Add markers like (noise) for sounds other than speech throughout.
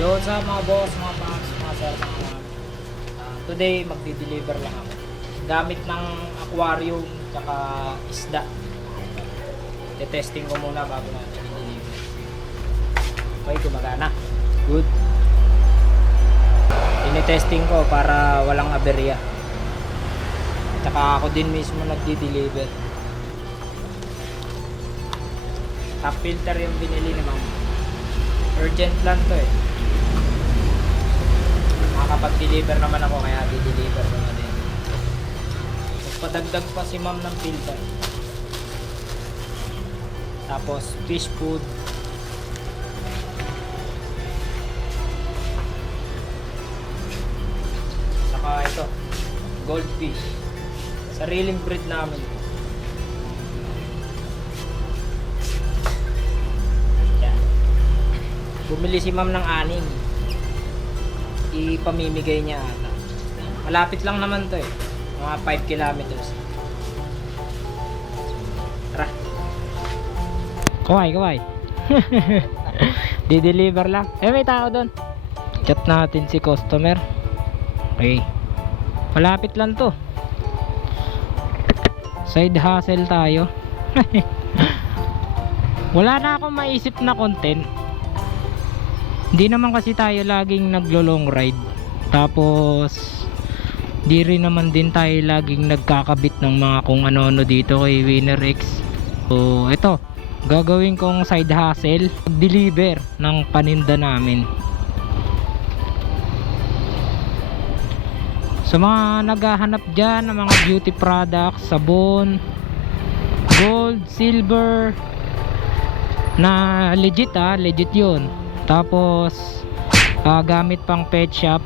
Yo, sa mga boss, mga paks, mga sir, mga. Ah, today, magdi-deliver lang ako. Gamit ng aquarium, tsaka isda. Te-testing ko muna bago natin i-deliver. Okay, gumagana. Good. Tinetesting ko para walang aberya. Tsaka ako din mismo nagdi-deliver. Top filter yung binili ni ma'am. Urgent lang to eh. Makakapag-deliver naman ako kaya di-deliver ko na din. Padagdag pa si ma'am ng filter. Tapos fish food. Saka ito, goldfish. Sariling breed namin. Yan. Bumili si ma'am ng aning. Ipamimigay niya ata. Malapit lang naman to eh. Mga 5 kilometers. Tara. Kaway, kaway. (laughs) Di-deliver lang. Eh, may tao doon. Chat natin si customer. Okay. Malapit lang to. Side hustle tayo. (laughs) Wala na akong maisip na content. Hindi naman kasi tayo laging naglo-long ride. Tapos di rin naman din tayo laging nagkakabit ng mga kung ano-ano dito kay Winner X. So, ito. Gagawin kong side hustle. Deliver ng paninda namin. Sa mga naghahanap dyan ng mga beauty products, sabon, gold, silver, na legit ah, legit yun. Tapos, ah, gamit pang pet shop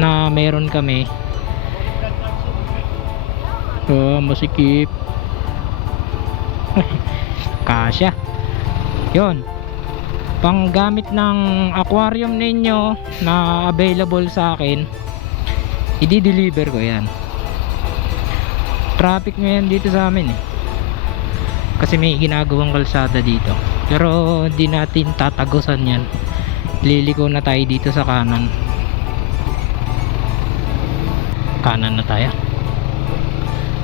na meron kami. Oh, masikip. (laughs) Kasya. Yun. Pang gamit ng aquarium ninyo na available sa akin, i-deliver ko yan. Traffic ngayon dito sa amin eh. Kasi may ginagawang kalsada dito. Pero hindi natin tatagusan yan. Liliko na tayo dito sa kanan. Kanan na tayo.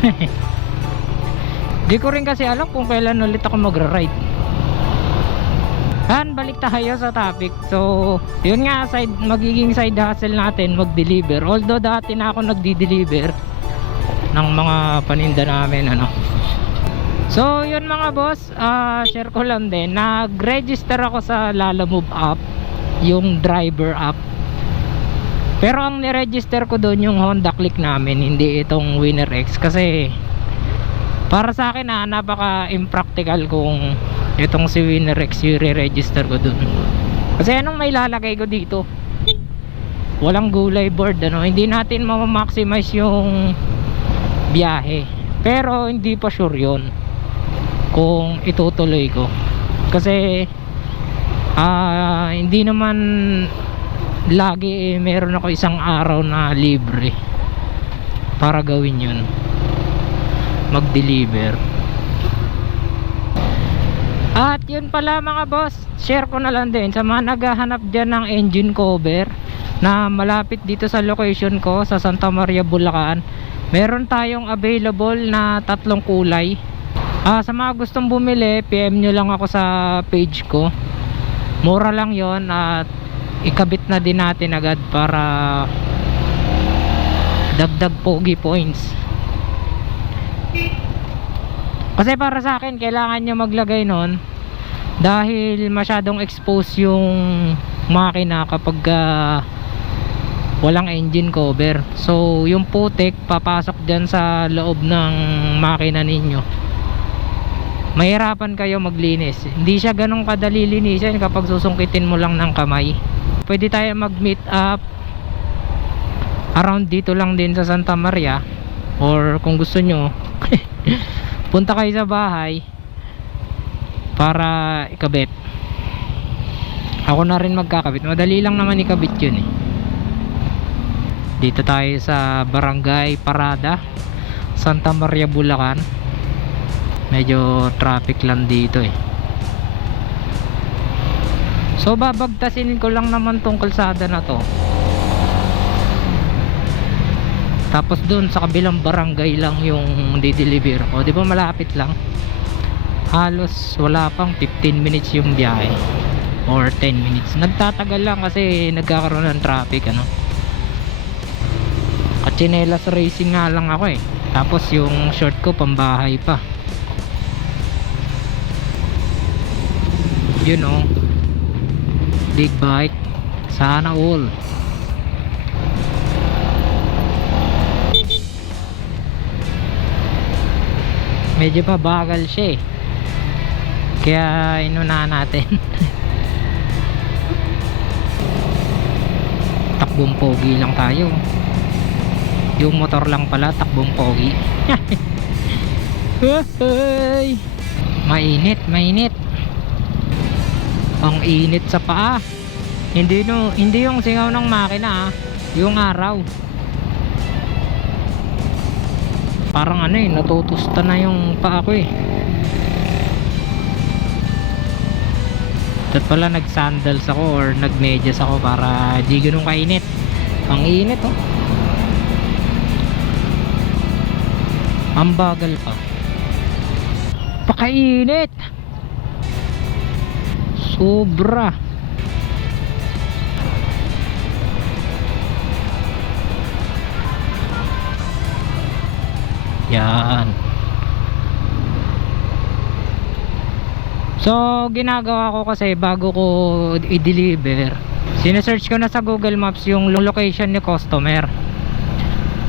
(laughs) Di ko rin kasi alam kung kailan ulit ako magra-ride. Han, balik tayo sa topic. So, yun nga, side, magiging side hustle natin mag-deliver. Although dati na ako nagdi-deliver ng mga paninda namin, ano. So, yun mga boss, ah, share ko lang din. Nag-register ako sa Lalamove app, yung driver app. Pero ang niregister ko doon yung Honda Click namin, hindi itong Winner X kasi para sa akin ah, napaka impractical kung itong si Winner X yung re-register ko doon. Kasi anong may lalagay ko dito? Walang gulay board ano, hindi natin ma-maximize yung biyahe. Pero hindi pa sure 'yon kung itutuloy ko. Kasi ah hindi naman lagi eh, meron ako isang araw na libre para gawin yun. Mag-deliver. At yun pala mga boss share ko na lang din. Sa mga naghahanap dyan ng engine cover na malapit dito sa location ko sa Santa Maria Bulacan meron tayong available na tatlong kulay. Ah, sa mga gustong bumili PM nyo lang ako sa page ko mura lang yon at ikabit na din natin agad para dagdag pogi points. Kasi para sa akin kailangan nyo maglagay nun dahil masyadong expose yung makina kapag ah, walang engine cover. So yung putik papasok dyan sa loob ng makina ninyo mahirapan kayo maglinis. Hindi siya ganong kadali linisin kapag susungkitin mo lang ng kamay. Pwede tayo mag meet up around dito lang din sa Santa Maria. Or kung gusto nyo (laughs) punta kayo sa bahay para ikabit. Ako na rin magkakabit. Madali lang naman ikabit yun eh. Dito tayo sa barangay Parada Santa Maria Bulacan medyo traffic lang dito eh So babagtasin ko lang naman tong kalsada na to. Tapos doon sa kabilang barangay lang yung di-deliver ko. 'Di ba malapit lang? Halos wala pang 15 minutes yung biyahe or 10 minutes. Nagtatagal lang kasi nagkakaroon ng traffic ano. Kachinelas racing nga lang ako eh. Tapos yung short ko pambahay pa. You know. Big bike. Sana all. Medyo mabagal siya eh. Kaya inunahan natin. (laughs) takbong pogi lang tayo. Yung motor lang pala takbong pogi. (laughs) Mainit, mainit. Ang init sa paa. Hindi no, hindi yung singaw ng makina ah. Yung araw. Parang ano eh, natutusta na yung paa ko eh. Dapat pala nag-sandals ako or nag-medyas ako para di ganun kainit. Ang init oh. Ang bagal pa. Pakainit. Sobra. Yan. So, ginagawa ko kasi bago ko i-deliver, sinesearch ko na sa Google Maps yung location ni customer.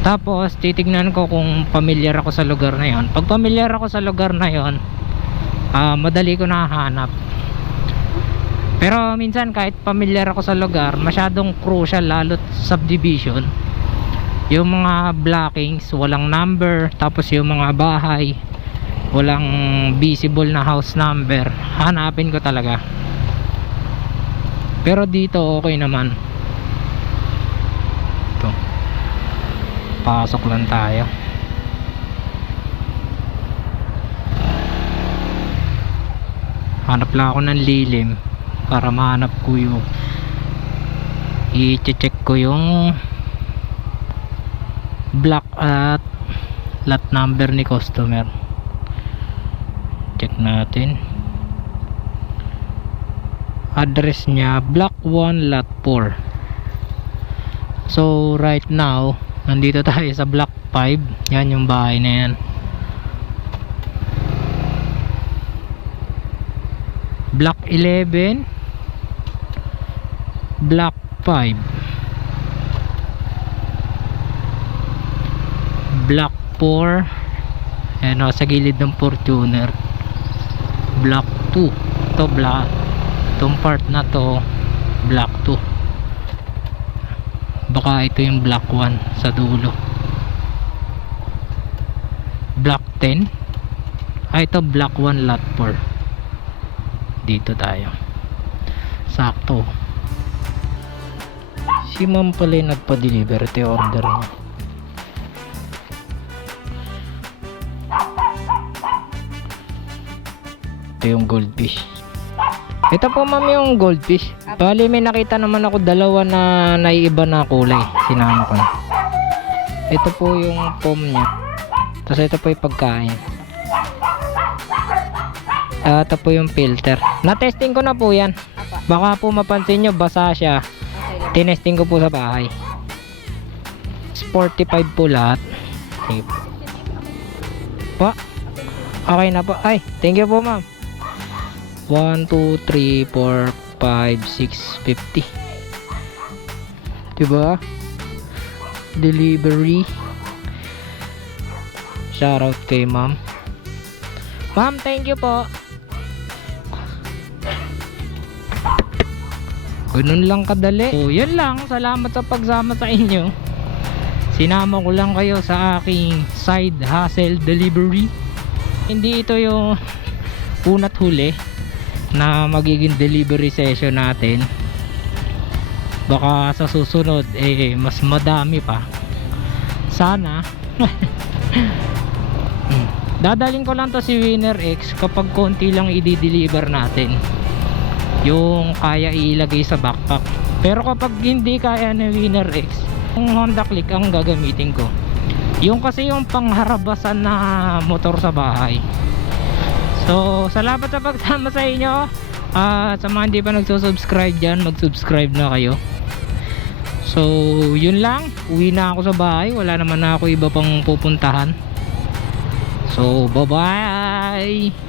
Tapos, titignan ko kung familiar ako sa lugar na yon. Pag familiar ako sa lugar na yon, ah, madali ko nahanap. Pero minsan kahit familiar ako sa lugar, masyadong crucial lalo't subdivision. Yung mga blockings, walang number, tapos yung mga bahay, walang visible na house number. Hanapin ko talaga. Pero dito okay naman. Ito. Pasok lang tayo. Hanap lang ako ng lilim para mahanap ko yung i-check ko yung block at lot number ni customer. Check natin. Address niya block 1 lot 4 so right now nandito (laughs) tayo sa block 5 yan yung bahay na yan. Block 11 block 5 block 4 ayan o sa gilid ng Fortuner. Block 2 to block itong part na to block 2 baka ito yung block 1 sa dulo. Block 10 ah ito block 1 lot 4 dito tayo. Sakto si ma'am pala yung nagpa-deliver ito yung order niya ito yung goldfish. Ito po ma'am yung goldfish. Bali may nakita naman ako dalawa na naiiba na kulay. Sinama ko na. Ito po yung foam nya tapos ito po yung pagkain. Ah, ito po yung filter. Na-testing ko na po yan. Baka po mapansin nyo basa siya tinesting ko po sa bahay. 45 po lahat. Po okay na po. Ay thank you po ma'am. 1, 2, 3, 4, 5, 6, 50 diba? Delivery. Shoutout kay ma'am. Ma'am thank you po ganun lang kadali. So (laughs) yun lang. Salamat sa pagsama sa inyo. Sinama ko lang kayo sa aking side hustle delivery. Hindi ito yung unat huli na magiging delivery session natin. Baka sa susunod eh mas madami pa. Sana. (laughs) Dadaling ko lang to si Winner X kapag konti lang i-deliver natin yung kaya ilagay sa backpack. Pero kapag hindi kaya ng Winner X yung Honda Click ang gagamitin ko. Yung kasi yung pangharabasan na motor sa bahay. So salamat sa pagsama sa inyo. At sa mga hindi pa nagsusubscribe dyan mag-subscribe na kayo. So yun lang. Uwi na ako sa bahay. Wala naman na ako iba pang pupuntahan. So bye bye